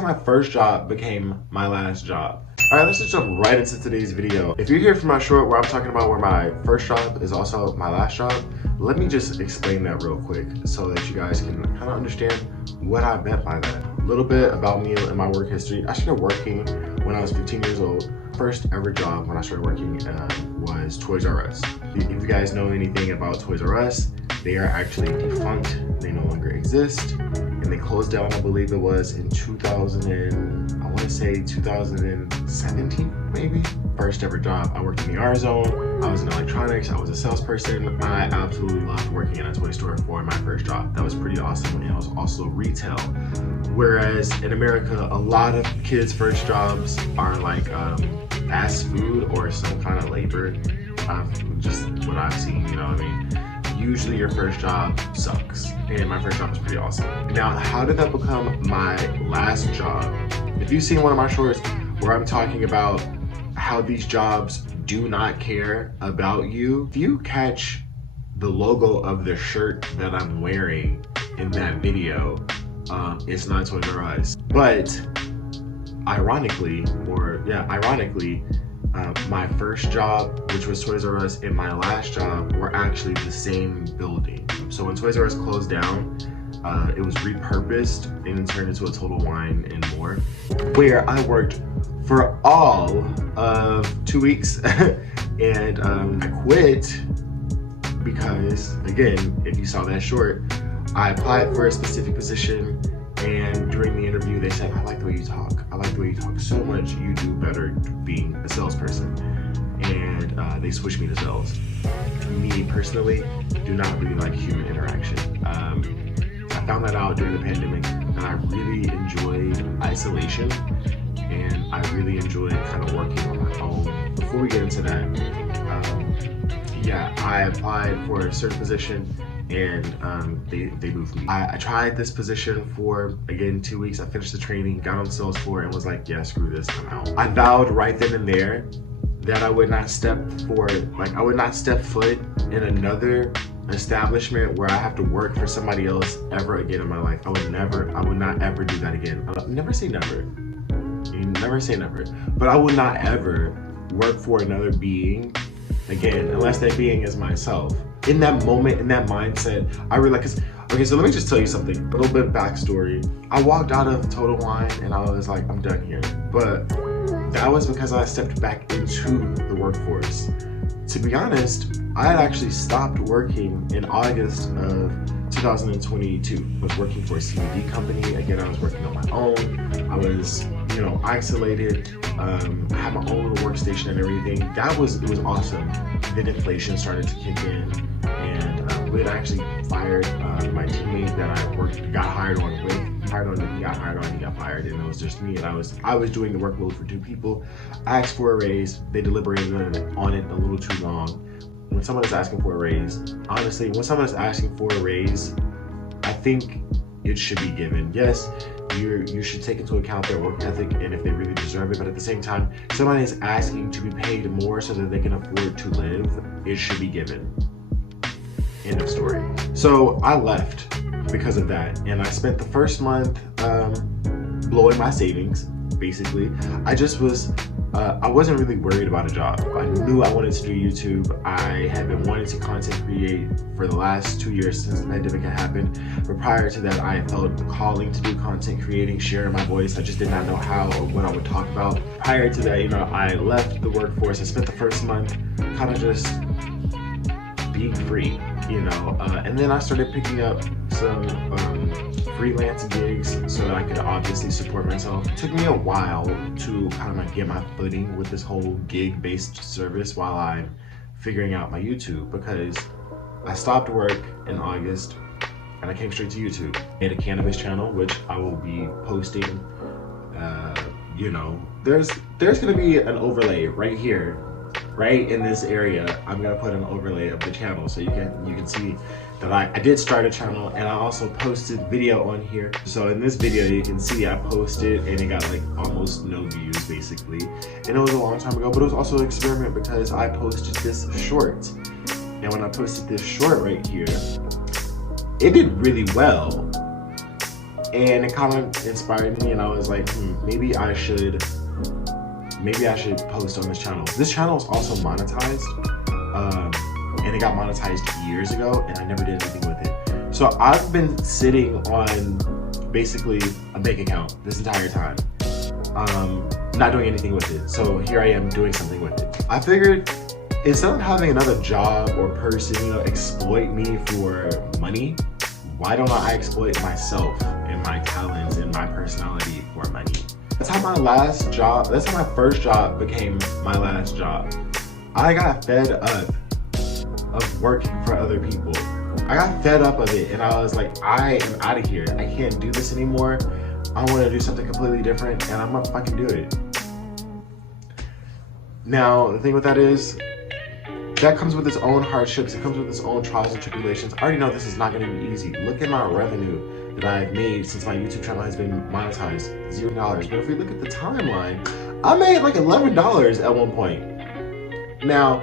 how my first job became my last job. Alright, let's just jump right into today's video. If you're here for my short where I'm talking about where my first job is also my last job, let me just explain that real quick so that you guys can kind of understand what I meant by that. A little bit about me and my work history. I started working when I was 15 years old. First ever job when I started working was Toys R Us. If you guys know anything about Toys R Us, they are actually defunct. They no longer exist. And they closed down, I believe it was in 2017 maybe. First ever job, I worked in the R zone. I was in electronics, I was a salesperson. I absolutely loved working in a toy store for my first job. That was pretty awesome, and it was also retail. Whereas in America, a lot of kids' first jobs are like fast food or some kind of labor. Just what I've seen, you know what I mean? Usually your first job sucks, and my first job was pretty awesome. Now, how did that become my last job? If you've seen one of my shorts where I'm talking about how these jobs do not care about you, if you catch the logo of the shirt that I'm wearing in that video, it's not Toys R Us. But ironically, my first job, which was Toys R Us, and my last job were actually the same building. So when Toys R Us closed down, it was repurposed and turned into a Total Wine and More, where I worked for all of 2 weeks. And I quit because, again, if you saw that short, I applied for a specific position, and during the interview they said, I like the way you talk. I like the way you talk so much. You do better being a salesperson. And they switched me to sales. Me personally do not really like human interaction. I found that out during the pandemic, and I really enjoyed isolation, and I really enjoyed kind of working on my own. Before we get into that, I applied for a certain position, and they moved me. I tried this position for, again, 2 weeks. I finished the training, got on the sales floor, and was like, yeah, screw this, I'm out. I vowed right then and there that I would not step foot in another establishment where I have to work for somebody else ever again in my life. I would not ever do that again. Never say never. You never say never. But I would not ever work for another being again, unless that being is myself. In that moment, in that mindset, I realized, okay, so let me just tell you something, a little bit of backstory. I walked out of Total Wine and I was like, I'm done here. But that was because I stepped back into the workforce. To be honest, I had actually stopped working in August of 2022. I was working for a CBD company. Again, I was working on my own. I was, isolated. I had my own little workstation and everything. It was awesome. Then inflation started to kick in, and we had actually fired my teammate that I got hired on with. He got fired, and it was just me, and I was doing the workload for 2 people. I asked for a raise. They deliberated on it a little too long. When someone is asking for a raise, honestly, when someone is asking for a raise, I think it should be given. Yes, you should take into account their work ethic and if they really deserve it, but at the same time, somebody is asking to be paid more so that they can afford to live, it should be given. End of story. So I left because of that, and I spent the first month blowing my savings, basically. I wasn't really worried about a job. I knew I wanted to do YouTube. I had been wanting to content create for the last 2 years since the pandemic had happened. But prior to that, I felt the calling to do content creating, sharing my voice. I just did not know how or what I would talk about. Prior to that, I left the workforce. I spent the first month kind of just being free, and then I started picking up some freelance gigs so that I could obviously support myself. It took me a while to kind of get my footing with this whole gig-based service while I'm figuring out my YouTube, because I stopped work in August and I came straight to YouTube. I made a cannabis channel, which I will be posting. There's gonna be an overlay right here, right in this area. I'm gonna put an overlay of the channel so you can see that I did start a channel, and I also posted video on here. So in this video, you can see I posted and it got like almost no views basically. And it was a long time ago, but it was also an experiment because I posted this short. And when I posted this short right here, it did really well. and it kind of inspired me, and I was like, maybe I should post on this channel. This channel is also monetized, and it got monetized years ago, and I never did anything with it. So I've been sitting on basically a bank account this entire time, not doing anything with it. So here I am doing something with it. I figured instead of having another job or person, you know, exploit me for money, why don't I exploit myself and my talents and my personality for money? That's how my first job became my last job. I got fed up of working for other people. I got fed up of it, and I was like, I am out of here. I can't do this anymore. I want to do something completely different, and I'm gonna fucking do it. Now, the thing with that is, that comes with its own hardships. It comes with its own trials and tribulations. I already know this is not going to be easy. Look at my revenue that I've made since my YouTube channel has been monetized, $0. But if we look at the timeline, I made like $11 at one point. Now,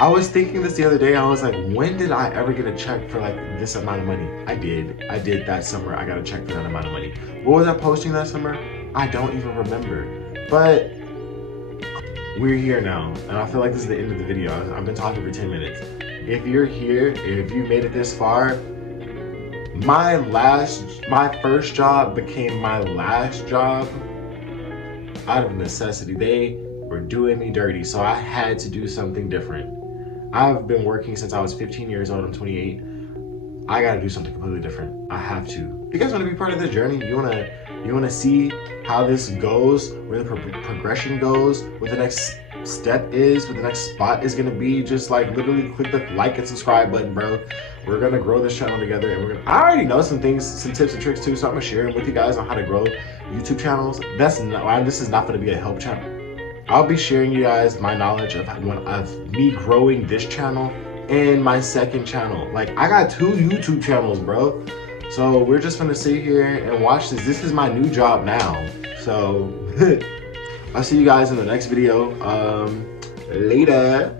I was thinking this the other day. I was like, when did I ever get a check for like this amount of money? I did that summer. I got a check for that amount of money. What was I posting that summer? I don't even remember. But we're here now, and I feel like this is the end of the video. I've been talking for 10 minutes. If you're here, if you made it this far, my first job became my last job out of necessity. They were doing me dirty, so I had to do something different. I've been working since I was 15 years old. I'm 28. I gotta do something completely different. I have to. If you guys want to be part of this journey, you wanna see how this goes, where the progression goes, what the next step is, what the next spot is gonna be, just like literally click the like and subscribe button, bro. We're gonna grow this channel together, and I already know some things, some tips and tricks too, so I'm gonna share them with you guys on how to grow YouTube channels. This is not gonna be a help channel. I'll be sharing you guys my knowledge of me growing this channel and my second channel. Like, I got 2 YouTube channels, bro. So we're just gonna sit here and watch this. This is my new job now. So I'll see you guys in the next video. Later.